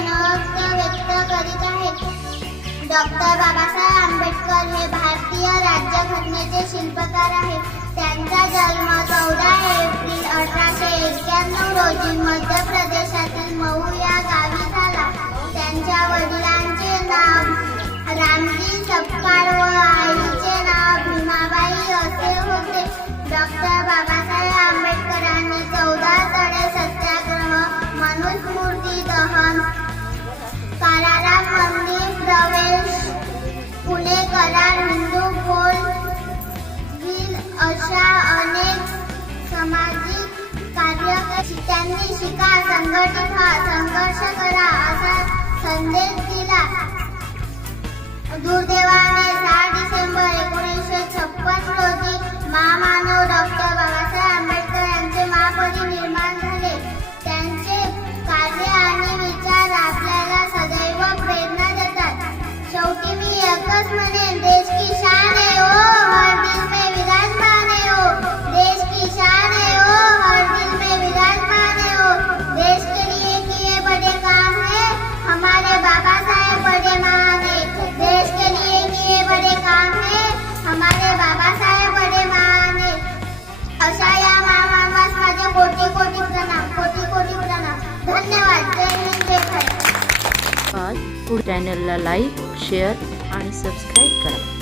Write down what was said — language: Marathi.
व्यक्त करीत आहेत. डॉक्टर बाबासाहेब आंबेडकर हे भारतीय राज्यघटनेचे शिल्पकार आहेत. त्यांचा जन्म चौदा एप्रिल अठराशे एक्क्याण्णव रोजी मध्य प्रदेशातील मऊ या गावी झाला. त्यांच्या वडिलांचे नाव रामजी सपकाळ व त्यांनी शिका संघटित व्हा. संघर्ष करा. असा संदेश दिला. आवाज पुढे चॅनलला लाईक शेअर आणि सबस्क्राईब करा.